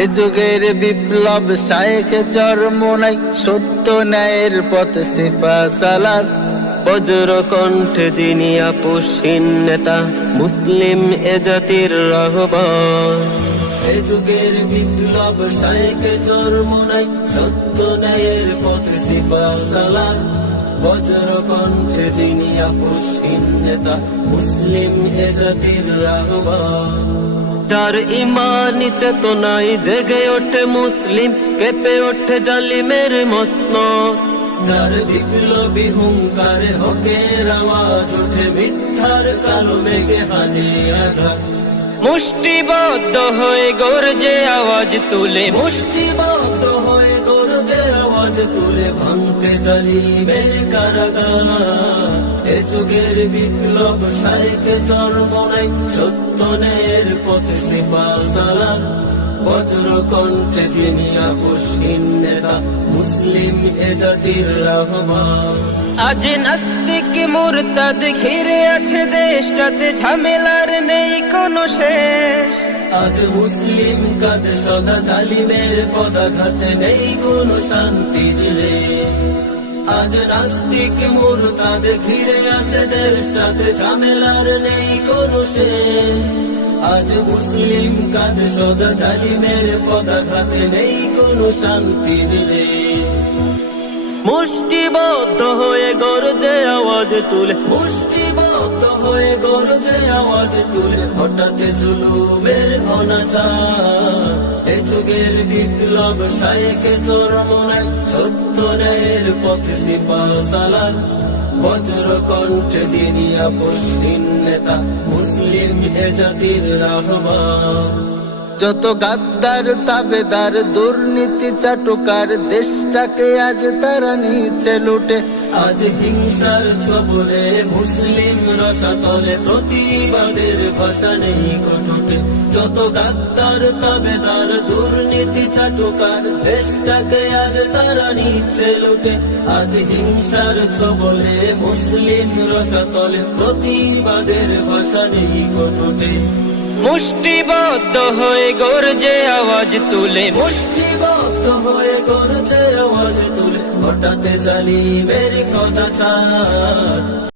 এ যুগের বিপ্লব শায়েখে চরমোনাই, সত্য ন্যায়ের পথে সিফা সালাত। বজ্র কণ্ঠে যিনি আপোষহীন নেতা, মুসলিম এ জাতির রাহবার। এ যুগের বিপ্লব শায়েখে চরমোনাই, সত্য ন্যায়ের পথে সিফা সালাত। বজ্র কণ্ঠে যিনি আপোষহীন নেতা, মুসলিম এ জাতির রাহবার। যার ইমানি চেতনায় জেগে ওঠে মুসলিম, কেঁপে ওঠে জালিমের মসনদ। যার বিপ্লবী হুঙ্কারে হকের আওয়াজ ওঠে, মিথ্যার কালো মেঘে হানে আঘাত। মুষ্টিবদ্ধ হয়ে গর্জে আওয়াজ তুলে, মুষ্টিবদ্ধ হয়ে গর্জে আওয়াজ তুলে, ভাঙতে জালিমের কারাগার। এ যুগের বিপ্লব শায়েখে চরমোনাই, সত্য ন্যায়ের পথে সিফা সালাত। বজ্র কণ্ঠে যিনি আপোষহীন নেতা, মুসলিম এ জাতির রাহবার। আজ নাস্তিক মুরতাদ ঘিরে আছে দেশটাতে, ঝামেলার নেই কোনো শেষ। আজ মুসলিম কাঁধে সদা জালিমের পদাঘাতে, নেই কোনো শান্তির রেশ। আজ নাস্তিক মুরতাদ ঘিরে আছে দেশটাতে, ঝামেলার নেই কোনো শেষ। আজ মুসলিম কাঁধে সদা জালিমের পদাঘাতে, নেই কোনো শান্তির রেশ। মুষ্টিবদ্ধ হয়ে গর্জে আওয়াজ তুলে, মুষ্টিবদ্ধ হয়ে গর্জে আওয়াজ তুলে, হঠাৎ জুলুমের অনাচার। এ যুগের বিপ্লব শায়েখে চরমোনাই, সত্য ন্যায়ের পথে সিফা সালাত। বজ্র কণ্ঠে যিনি আপোষহীন নেতা, মুসলিম এ জাতির রাহবার। যত গাদ্দার তাবেদার দুর্নীতি চাটুকার, দেশটাকে আজ তারা নিচে লুটে। আজ হিংসার ছবলে মুসলিম রসাতলে, প্রতিবাদের ভাষা নেই কটুটে। যত গাদ্দার তাবেদার দুর্নীতি চাটুকার, দেশটাকে আজ তারা নিচে লুটে। আজ হিংসার ছবলে মুসলিম রসাতলে, প্রতিবাদের ভাষা নেই কটুটে। মুষ্টিবদ্ধ হয়ে গর্জে আওয়াজ তুলে, মুষ্টিবদ্ধ হয়ে গর্জে আওয়াজ তুলে, হঠাৎ জালিমের কদাচার।